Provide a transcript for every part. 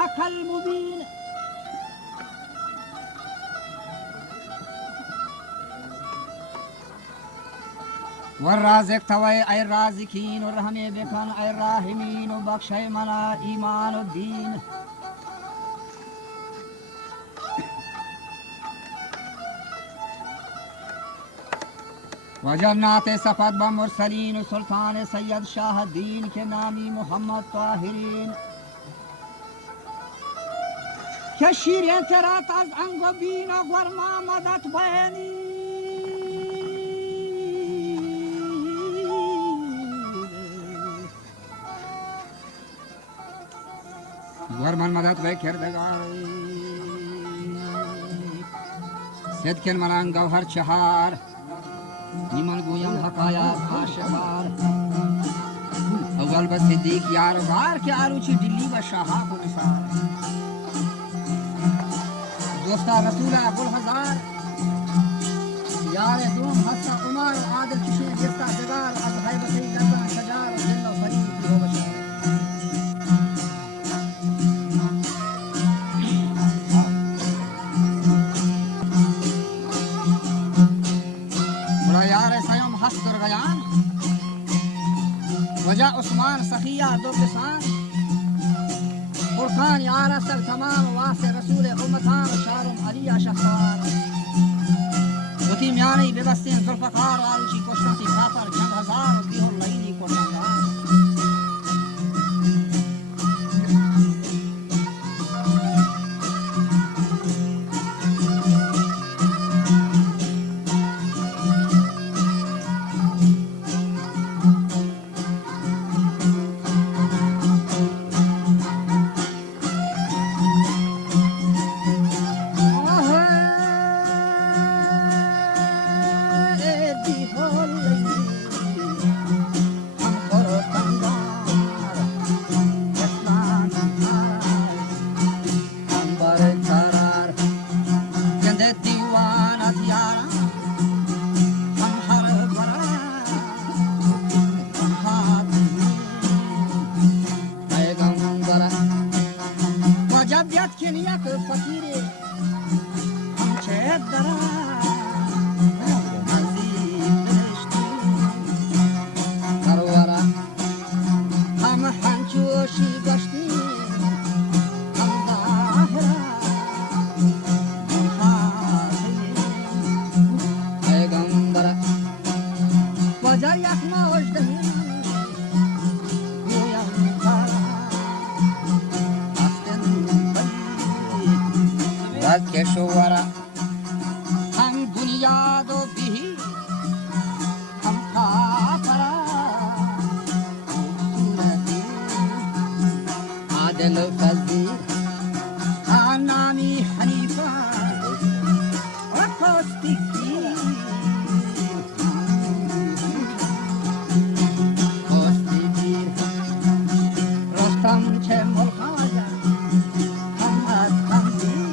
حق المبین. و رازق توی ای رازقین و رحمه بکن ای راحمین و بخشای منا ایمان و دین. و جنات صفت با مرسلین و سلطان سید شاه الدین که نامی محمد طاهرین که شیرین ترات از انگ و بین و گرما مدت بینی گرمان مدت بکردگاری صدکن منان گوهر چهار نیمان گویم حقایق آشکار اول به صدیق یار بار که آروچی دلی و شهاب و نثار دوستا رسول ابوالهزار یار دوم حسن عمر عادل کشون گرتا دگار از حیبتی گردن شجار زند و فرید بیهو بشار حسدر غیان وجا عثمان سخیہ دو کسان فرقان یارا سر تمام واسع رسول امتان شارم علی شخصوار وتی میانی ببستین ذوالفقار آروچی کشتنتی کافر چند هزار بیه اللہینی کشتندار کشورا هم بنیاد و بهی هم کافرا عادل و فضیل هم نامی حنیفا و پاستیکی رستم چه ملخاجا هم از خمزی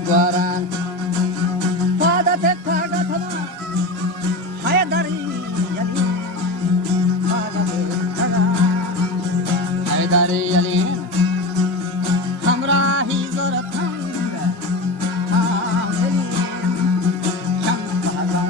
Guaran, Pada te paga tama, Hayadari Yali, Pada te paga, Hayadari Yali, Hamra hi zoratanga, Hamri, Shampaga,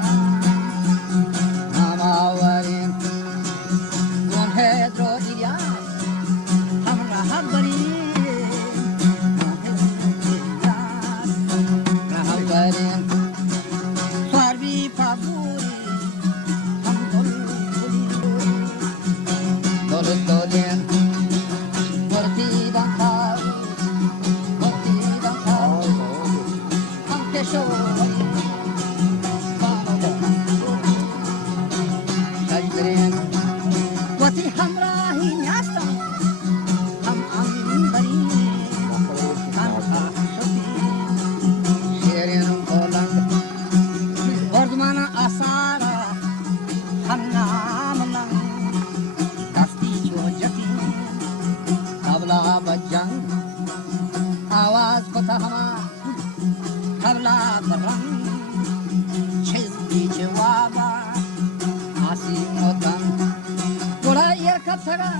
سبسگا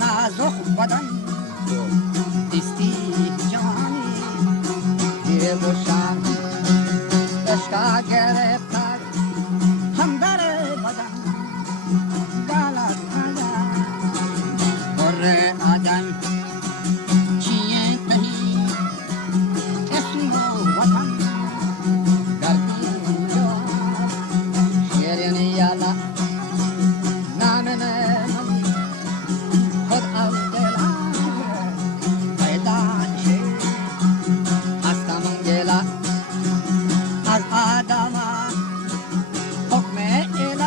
نازخ بدن دیستی جانی دیره بشن دشکا گرفتر هم در بدن بالد آدم بره آدم چیه تهی اسم و وطن گردی جواب شیرین یالا نام من خود از دلم پیدا شه هستم گلا از آدم حکم اله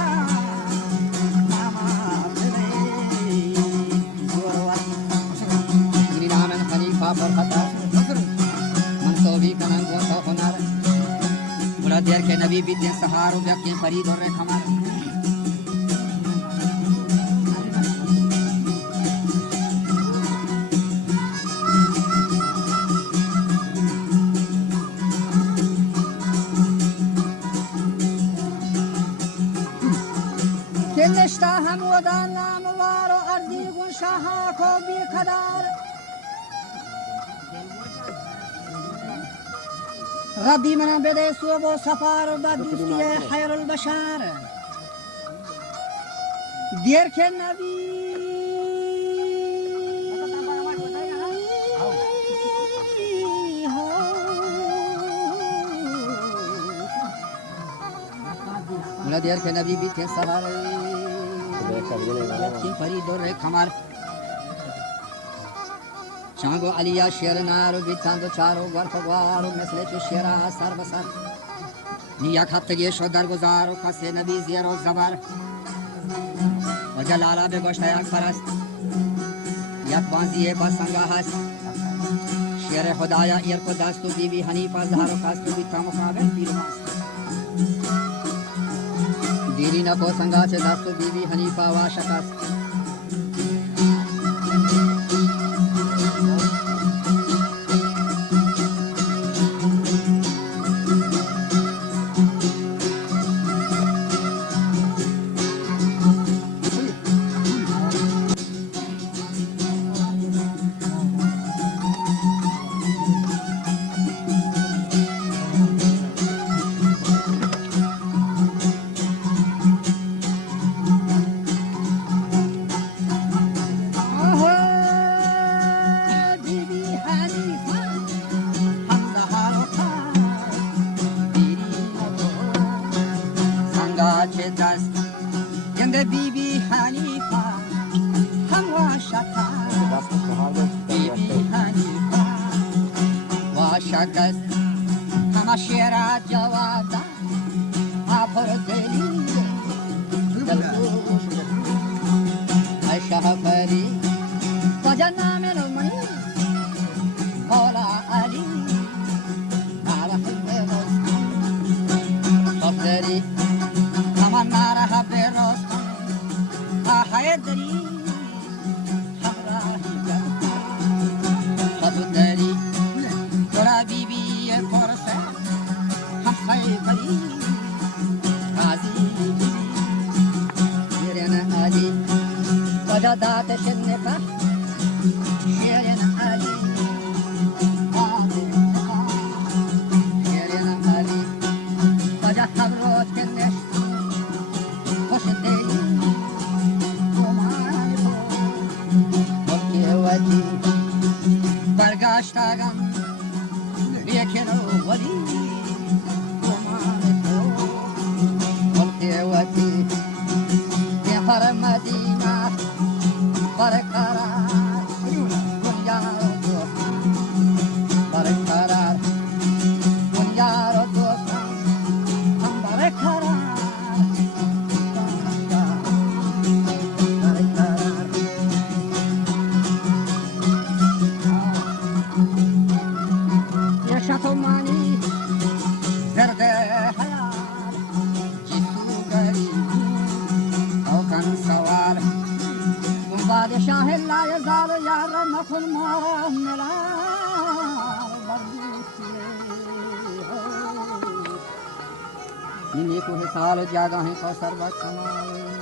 نامه بده زورور گری نام خلیفه فرختا منصوبی کنن گوشا هنر بلا دیر که نبی بیدین سهار و بیقین فرید و رکمر که نشتا هم ودان ناموار و اردی گون شاها کو بی کدار ربی من بده سوب و سفار و دوستی خیر البشر دیر که نبی مولا دیر که نبی بیت سهار کی فرید دور کمر شانگو علیا شیر نارو بیتان دو چارو گرفگوارو مثل چو شیرا سر بسر نیک هفتگی شد در گذار و کس نبی زیر و زبر و جلالا به گشت یک پرست یک بانزی بسنگا هست شیر خدایا ایر کو دستو بی بی حنیفه زهر و کستو بیتا مقابل پیر ماست دیری نکو سنگا چه دستو بی بی حنیفه و شکست چه دست گنده بی بی حنیفه هم و شکست بی بی حنیفه و شکست همه شیرات جواب داد آفر دلی دلگوش عشق فری و جنام نمی حالا علی نعرف الرسول صفدری همان ناره برستم آهای دری همراهی گردم صفدری ترا بی بی پرسه هم خیبری قاضی بی شیرین علی وجدات شنفه شیرین علی شیرین علی وجد حبروت کنش خوش دلی کمای تو ملکی وجی برگشتاگم بیکن ولی کمای تو ملکی وجی بیخر مدینه برقرار بنیار و دوستان برقرار بنیار و دوستان هم برقرار شتومانی زرد حیات جیسو گری اوکن سوار بادشاہ لا یزال یار نخل مارا ملا نیکو حسال جاگاہیں کو سر بچ